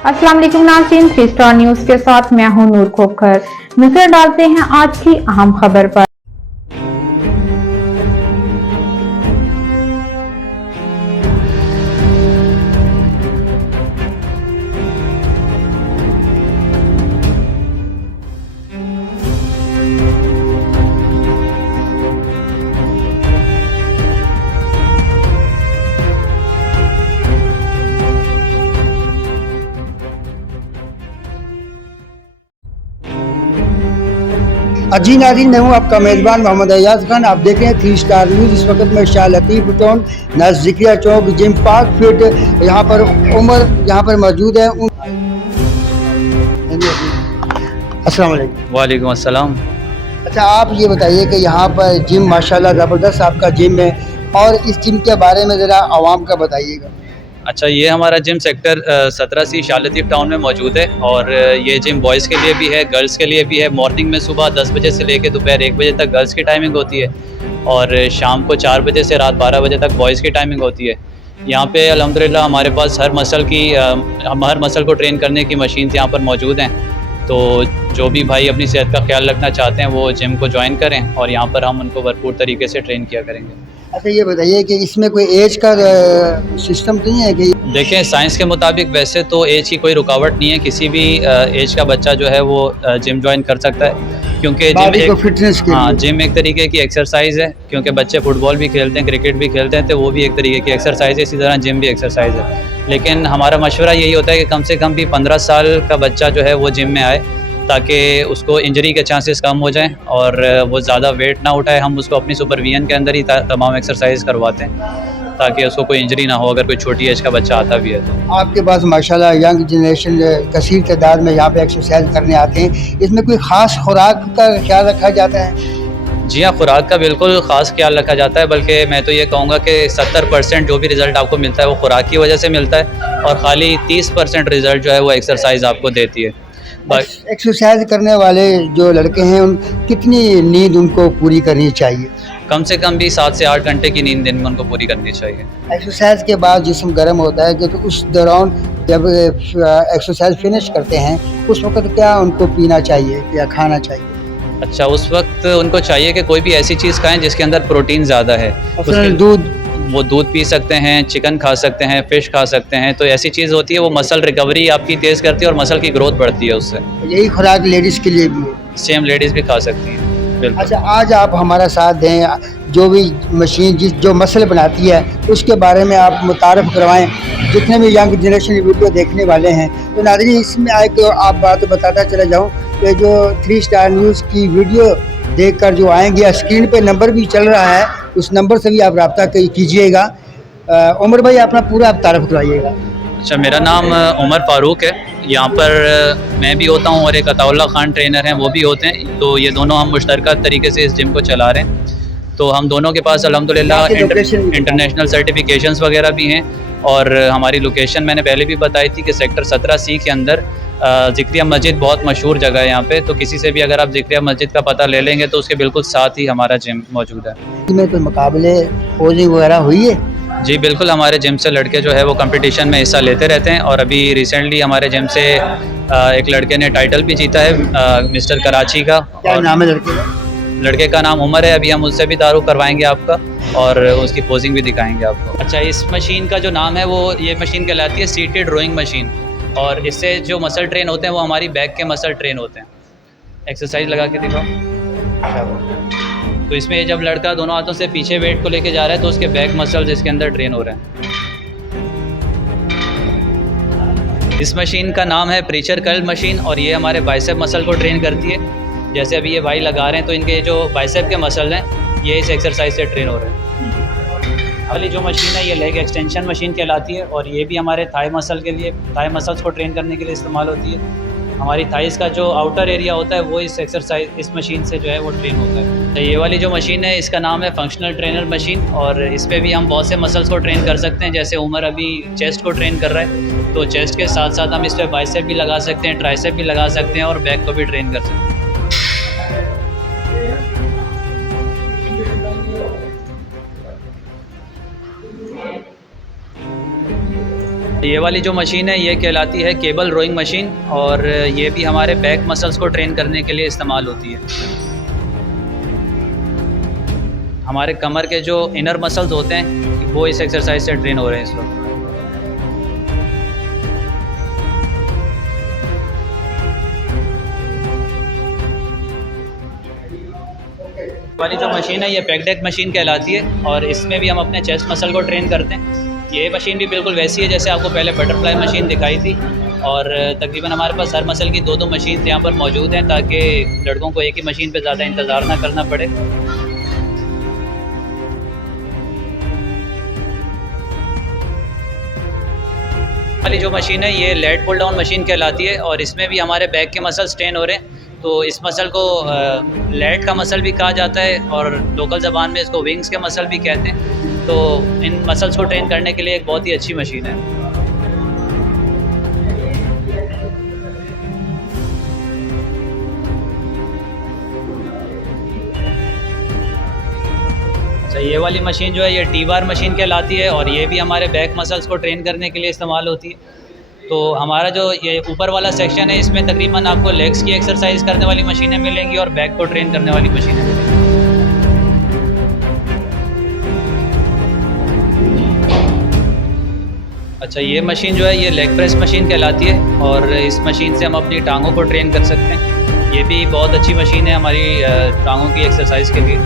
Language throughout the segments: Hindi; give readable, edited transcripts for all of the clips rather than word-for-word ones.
अस्सलाम वालेकुम नाज़रीन, 3 स्टार न्यूज के साथ मैं हूं नूर खोखर। नजर डालते हैं आज की अहम खबर पर। जी नाज़रीन, मैं हूँ आपका मेज़बान मोहम्मद अयाज खान। आप देख रहे हैं 3 स्टार न्यूज़। इस वक्त मैं शाह लतीफ़ टाउन नज़दीकिया चौक जिम पार्क फिट यहाँ पर उमर यहाँ पर मौजूद है। अस्सलाम वालेकुम। वालेकुम अस्सलाम। अच्छा, आप ये बताइए कि यहाँ पर जिम माशाल्लाह ज़बरदस्त आपका जिम है, और इस जिम के बारे में ज़रा आवाम का बताइएगा। अच्छा, ये हमारा gym sector 17C Shah Latif town में मौजूद है, और ये जिम बॉयज़ के लिए भी है, गर्ल्स के लिए भी है। मॉर्निंग में सुबह 10 बजे से लेकर दोपहर 1 बजे तक गर्ल्स की टाइमिंग होती है, और शाम को 4 बजे से रात 12 बजे तक बॉयज़ की टाइमिंग होती है। यहाँ पे अल्हम्दुलिल्लाह हमारे पास हर मसल को ट्रेन करने की मशीन यहाँ पर मौजूद हैं। तो जो भी भाई अपनी सेहत का ख्याल रखना चाहते हैं वो जिम को ज्वाइन करें, और यहाँ पर हम उनको भरपूर तरीके से ट्रेन किया करेंगे। अच्छा, ये बताइए कि इसमें कोई एज का सिस्टम तो नहीं है कि? देखें, साइंस के मुताबिक वैसे तो एज की कोई रुकावट नहीं है। किसी भी एज का बच्चा जो है वो जिम ज्वाइन कर सकता है, क्योंकि जिम एक तरीके की एक्सरसाइज है। क्योंकि बच्चे फुटबॉल भी खेलते हैं, क्रिकेट भी खेलते हैं, तो वो भी एक तरीके की एक्सरसाइज है। इसी तरह जिम भी एक्सरसाइज है। लेकिन हमारा मशवरा यही होता है कि कम से कम भी 15 साल का बच्चा जो है वो जिम में आए, ताकि उसको इंजरी के चांसेस कम हो जाएं और वो ज़्यादा वेट ना उठाए। हम उसको अपनी सुपरविजन के अंदर ही तमाम एक्सरसाइज करवाते हैं, ताकि उसको कोई इंजरी ना हो अगर कोई छोटी एज का बच्चा आता भी है तो। आपके पास माशाल्लाह यंग जनरेशन कसीर तादाद में यहाँ पे एक्सरसाइज करने आते हैं। इसमें कोई ख़ास खुराक का ख्याल रखा जाता है? जी हाँ, खुराक का बिल्कुल ख़ास ख्याल रखा जाता है। बल्कि मैं तो ये कहूँगा कि 70% जो भी रिज़ल्ट आपको मिलता है वो खुराक की वजह से मिलता है, और ख़ाली 30% रिज़ल्ट जो है वो एक्सरसाइज आपको देती है। एक्सरसाइज करने वाले जो लड़के हैं उन कितनी नींद उनको पूरी करनी चाहिए? कम से कम भी 7 से 8 घंटे की नींद दिन में उनको पूरी करनी चाहिए। एक्सरसाइज के बाद जिस्म गर्म होता है कि तो उस दौरान जब एक्सरसाइज फिनिश करते हैं उस वक्त क्या उनको पीना चाहिए या खाना चाहिए? अच्छा, उस वक्त उनको चाहिए कि कोई भी ऐसी चीज़ खाएं जिसके अंदर प्रोटीन ज़्यादा है। वो दूध पी सकते हैं, चिकन खा सकते हैं, फ़िश खा सकते हैं। तो ऐसी चीज़ होती है वो मसल रिकवरी आपकी तेज़ करती है और मसल की ग्रोथ बढ़ती है उससे। यही खुराक लेडीज़ के लिए भी है? सेम लेडीज़ भी खा सकती हैं। अच्छा, आज आप हमारा साथ दें, जो भी मशीन जो मसल बनाती है उसके बारे में आप मुतारफ़ करवाएं जितने भी यंग जनरेशन वीडियो देखने वाले हैं। तो नाज़रीन, इसमें आए तो आप बात बताता चला जाऊँ कि जो 3 स्टार न्यूज़ की वीडियो देखकर जो आएंगे, स्क्रीन पे नंबर भी चल रहा है, उस नंबर से भी आप रब्ता कीजिएगा। उमर भाई, अपना पूरा आप तारफ़ करवाइएगा। अच्छा, मेरा नाम उमर फ़ारूक है। यहाँ पर मैं भी होता हूँ और एक अताउल्लाह खान ट्रेनर हैं, वो भी होते हैं। तो ये दोनों हम मुश्तरका तरीके से इस जिम को चला रहे हैं। तो हम दोनों के पास अल्हम्दुलिल्लाह इंटरनेशनल सर्टिफिकेशंस वगैरह भी हैं। और हमारी लोकेशन मैंने पहले भी बताई थी कि सेक्टर 17C के अंदर ज़िक्रिया मस्जिद बहुत मशहूर जगह है यहाँ पे। तो किसी से भी अगर आप ज़िक्रिया मस्जिद का पता ले लेंगे तो उसके बिल्कुल साथ ही हमारा जिम मौजूद है। इसमें कोई मुकाबले पोजिंग वगैरह हुई है? जी बिल्कुल, हमारे जिम से लड़के जो है वो कंपटीशन में हिस्सा लेते रहते हैं। और अभी रिसेंटली हमारे जिम से एक लड़के ने टाइटल भी जीता है मिस्टर कराची का। क्या नाम है लड़के का? लड़के का नाम उमर है। अभी हम उससे भी तारुफ करवाएंगे आपका, और उसकी पोजिंग भी दिखाएंगे आपको। अच्छा, इस मशीन का जो नाम है वो ये मशीन कहलाती है सीटेड रोइंग मशीन। और इससे जो मसल ट्रेन होते हैं वो हमारी बैक के मसल ट्रेन होते हैं। एक्सरसाइज लगा के दिखाओ। तो इसमें जब लड़का दोनों हाथों से पीछे वेट को लेके जा रहा है तो उसके बैक मसल्स इसके अंदर ट्रेन हो रहे हैं। इस मशीन का नाम है प्रेशर कर्ल मशीन, और ये हमारे बाइसेप मसल को ट्रेन करती है। जैसे अभी ये भाई लगा रहे हैं तो इनके जो बाइसेप के मसल हैं ये इस एक्सरसाइज से ट्रेन हो रहे हैं। वाली जो मशीन है ये लेग एक्सटेंशन मशीन कहलाती है, और ये भी हमारे थाई मसल के लिए, थाई मसल्स को ट्रेन करने के लिए इस्तेमाल होती है। हमारी थाइस का जो आउटर एरिया होता है वो इस मशीन से जो है वो ट्रेन होता है। तो ये वाली जो मशीन है इसका नाम है फंक्शनल ट्रेनर मशीन, और इस पर भी हम बहुत से मसल्स को ट्रेन कर सकते हैं। जैसे उमर अभी चेस्ट को ट्रेन कर रहा है, तो चेस्ट के साथ साथ हम इस पर बाइसेप भी लगा सकते हैं, ट्राइसेप भी लगा सकते हैं, और बैक को भी ट्रेन कर सकते हैं। ये वाली जो मशीन है ये कहलाती है केबल रोइंग मशीन, और ये भी हमारे बैक मसल्स को ट्रेन करने के लिए इस्तेमाल होती है। हमारे कमर के जो इनर मसल्स होते हैं वो इस एक्सरसाइज से ट्रेन हो रहे हैं इस वक्त। वाली जो मशीन है ये पेक डेक मशीन कहलाती है, और इसमें भी हम अपने चेस्ट मसल को ट्रेन करते हैं। ये मशीन भी बिल्कुल वैसी है जैसे आपको पहले बटरफ्लाई मशीन दिखाई थी, और तकरीबन हमारे पास हर मसल की दो मशीन यहाँ पर मौजूद हैं ताकि लड़कों को एक ही मशीन पे ज़्यादा इंतज़ार ना करना पड़े। वाली जो मशीन है ये लेट पुल डाउन मशीन कहलाती है, और इसमें भी हमारे बैक के मसल्स ट्रेन हो रहे हैं। तो इस मसल को लेट का मसल भी कहा जाता है, और लोकल ज़बान में इसको विंग्स के मसल भी कहते हैं। तो इन मसल्स को ट्रेन करने के लिए एक बहुत ही अच्छी मशीन है। अच्छा, ये वाली मशीन जो है ये टी बार मशीन कहलाती है, और ये भी हमारे बैक मसल्स को ट्रेन करने के लिए इस्तेमाल होती है। तो हमारा जो ये ऊपर वाला सेक्शन है इसमें तकरीबन आपको लेग्स की एक्सरसाइज करने वाली मशीनें मिलेंगी और बैक को ट्रेन करने वाली मशीनें मिलेंगी। अच्छा, ये मशीन जो है ये लेग प्रेस मशीन कहलाती है, और इस मशीन से हम अपनी टांगों को ट्रेन कर सकते हैं। ये भी बहुत अच्छी मशीन है हमारी टांगों की एक्सरसाइज के लिए।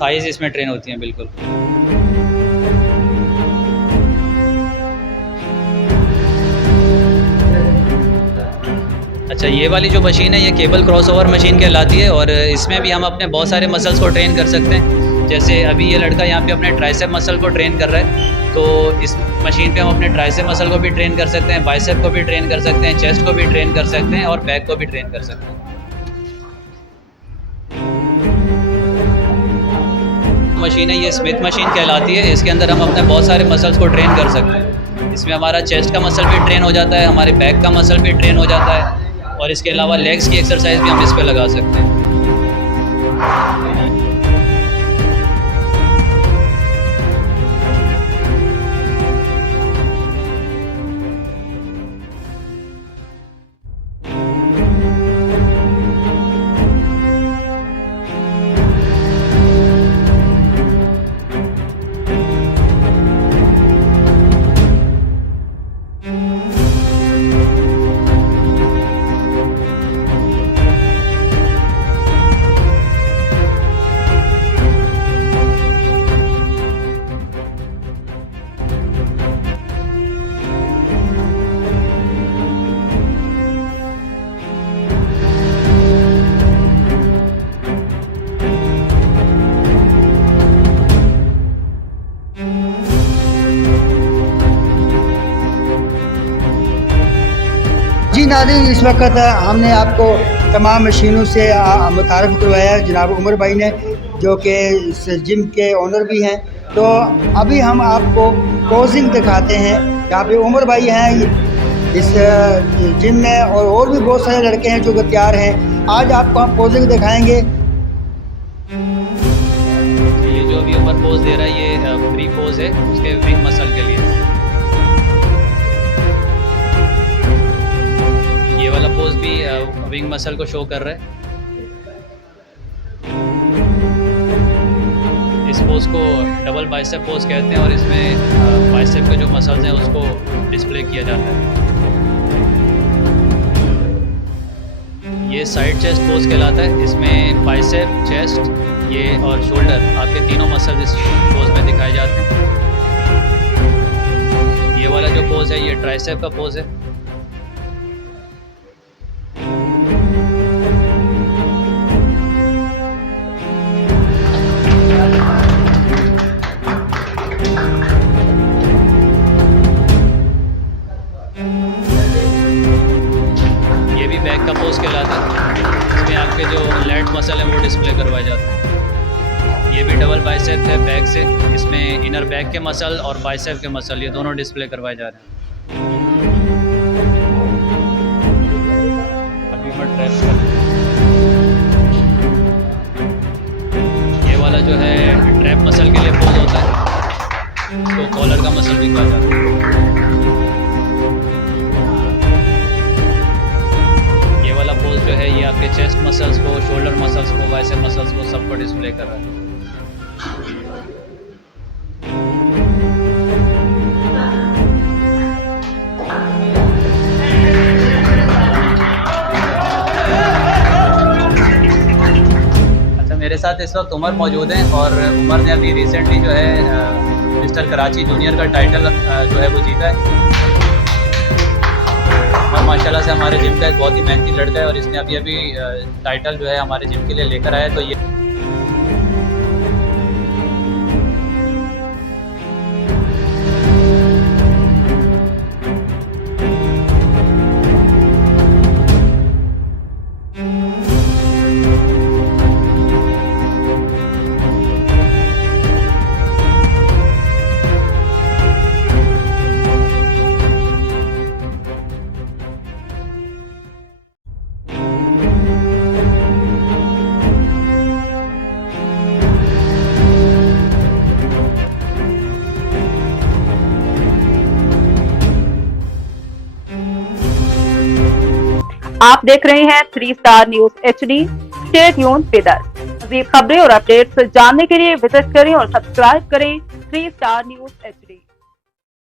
थाइज इसमें ट्रेन होती हैं बिल्कुल। अच्छा, ये वाली जो मशीन है ये केबल क्रॉसओवर मशीन कहलाती है, और इसमें भी हम अपने बहुत सारे मसल्स को ट्रेन कर सकते हैं। जैसे अभी ये लड़का यहाँ पे अपने ट्राइसेप मसल को ट्रेन कर रहा है, तो इस मशीन पे हम अपने ट्राइसेप मसल को भी ट्रेन कर सकते हैं, बाइसेप को भी ट्रेन कर सकते हैं, चेस्ट को भी ट्रेन कर सकते हैं, और बैक को भी ट्रेन कर सकते हैं। मशीन है ये स्मिथ मशीन कहलाती है। इसके अंदर हम अपने बहुत सारे मसल्स को ट्रेन कर सकते हैं। इसमें हमारा चेस्ट का मसल भी ट्रेन हो जाता है, हमारे बैक का मसल भी ट्रेन हो जाता है, और इसके अलावा लेग्स की एक्सरसाइज भी हम इस पे लगा सकते हैं। जी नाज़रीन, इस वक्त हमने आपको तमाम मशीनों से मुतारफ़ करवाया जनाब उमर भाई ने, जो कि इस जिम के ओनर भी हैं। तो अभी हम आपको पोजिंग दिखाते हैं। यहाँ पे उमर भाई हैं इस जिम में, और भी बहुत सारे लड़के हैं जो कि तैयार हैं। आज आपको हम पोजिंग दिखाएंगे। ये जो अभी उमर पोज दे रहा है ये फ्री पोज है उसके विंग मसल के लिए। ये वाला पोज भी विंग मसल को शो कर रहा है। इस पोज को डबल बाइसेप पोज कहते हैं, और इसमें बाइसेप के जो मसल्स हैं उसको डिस्प्ले किया जाता है। ये साइड चेस्ट पोज कहलाता है। इसमें बाइसेप, चेस्ट ये और शोल्डर आपके तीनों मसल्स इस पोज में दिखाए जाते हैं। ये वाला जो पोज है ये ट्राइसेप का पोज है। बैक का पोज कहलाता है। इसमें आपके जो लैट मसल है वो डिस्प्ले करवाए जाते हैं। ये भी डबल बाइसेप है बैक से। इसमें इनर बैक के मसल और बाइसेप के मसल ये दोनों डिस्प्ले करवाए जा रहे हैं। अभी मैं ट्रैप कर, ये वाला जो है ट्रैप मसल के लिए पोज होता है। जो है ये आपके चेस्ट मसल्स को, शोल्डर मसल्स को, बाइसेप मसल्स को सबको डिस्प्ले कर रहा है। अच्छा, मेरे साथ इस वक्त उमर मौजूद हैं और उमर ने अभी रिसेंटली जो है मिस्टर कराची जूनियर का टाइटल जो है वो जीता है। और माशाल्लाह से हमारे जिम का एक बहुत ही मेहनती लड़का है और इसने अभी टाइटल जो है हमारे जिम के लिए लेकर आया। तो ये आप देख रहे हैं 3 star news HD। Stay tuned with us. मज़ीद खबरें और अपडेट्स जानने के लिए विजिट करें और सब्सक्राइब करें 3 स्टार न्यूज HD।